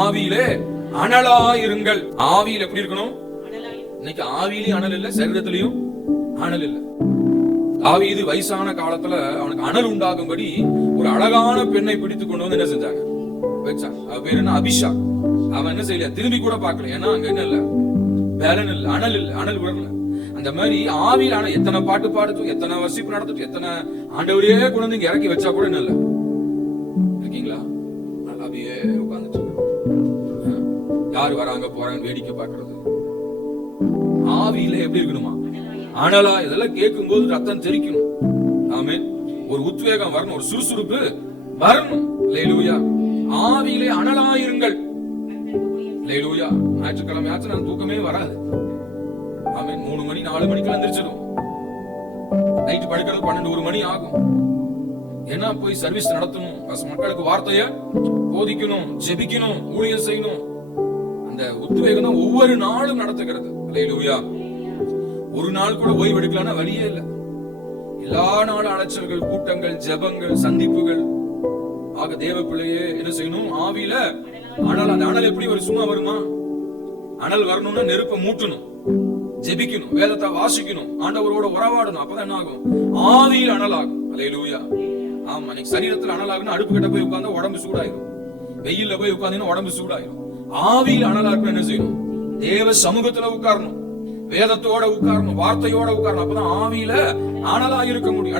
ஆவியிலே அனலாயிருங்கள். ஆவியில் எப்படி இருக்கணும்? இன்னைக்கு ஆவியிலையும் அனல் இல்ல, சரீரத்திலையும் அனல் இல்ல. தாவீது வயசான காலத்துல அவனுக்கு அனல் உண்டாகும்படி ஒரு அழகான பெண்ணை பிடித்து கொண்டு வந்து என்ன செஞ்சாங்க? வச்சாங்க. அவ பேர் என்ன? அபிஷா. அவன் என்ன செய்யல, திரும்பி கூட பார்க்கல. ஏன்னா அங்க என்ன இல்ல, பேலன் இல்ல, அனல் இல்ல, அனல் வரல. அந்த மாதிரி ஆவியில எத்தனை பாட்டு பாடுத்து, எத்தனை வசிப்பு நடத்துட்டு, எத்தனை ஆண்டவரையே கொண்டு வந்து இங்க இறக்கி வச்சா கூட என்ன இல்ல. இருக்கீங்களா? அப்படியே உட்கார்ந்துட்டு யாரு வராங்க போறாங்க வேடிக்கை பார்க்கறது. ஆவியில எப்படி இருக்கணுமா? அனலா. இதெல்லாம் கேட்கும் போது ரத்தம் தெரிக்கணும். ஆமென். ஒரு உத்வேகம் வரணும், ஒரு சுறுசுறுப்பு வரணும். அல்லேலூயா. ஆவியிலே அனலாயிருங்கள். அல்லேலூயா. ஞாயிற்றுக்கிழமை ஆச்சு நான் தூக்கமே வராது. ஆமென். 3 மணி 4 மணிக்கு எந்திரிச்சிடும். நைட்டு படுக்கிறது 12 1 மணி ஆகும். ஏன்னா போய் சர்வீஸ் நடத்தணும், மக்களுக்கு வார்த்தைய போதிக்கணும், ஜெபிக்கணும், ஊழியம் செய்யணும். அந்த உத்வேகம் தான் ஒவ்வொரு நாளும் நடத்துகிறது. அல்லேலூயா. ஒரு நாள் கூட ஓய்வு எடுக்கலாம்னா வழியே இல்ல. எல்லா நாளும் அலைச்சல்கள், கூட்டங்கள், ஜெபங்கள், சந்திப்புகள். ஆக தேவ பிள்ளையே என்ன செய்யணும்? ஆவியில அனல். அந்த அனல் எப்படி ஒரு சும்மா வருமா? அனல் வரணும்னா நெருப்ப மூட்டணும், ஜெபிக்கணும், வேதத்தை வாசிக்கணும், ஆண்டவரோட உறவாடணும். அப்பதான் என்ன ஆகும்? ஆவியில் அனல் ஆகும். அல்லேலூயா. ஆமா, நீங்க சரீரத்துல அனல் ஆகுனா அடுப்பு கிட்ட போய் உட்கார்ந்தா உடம்பு சூடாயிரும். வெயில்ல போய் உட்கார்ந்தீங்கன்னா உடம்பு சூடாயிரும். ஆவியில் அனலா இருக்க என்ன செய்யணும்? தேவ சமூகத்துல உட்காரணும், வேதத்தோட உட்காரணும், வார்த்தையோட உட்காரணும். அப்பதான் ஆவியில அனலா இருக்க முடியும்.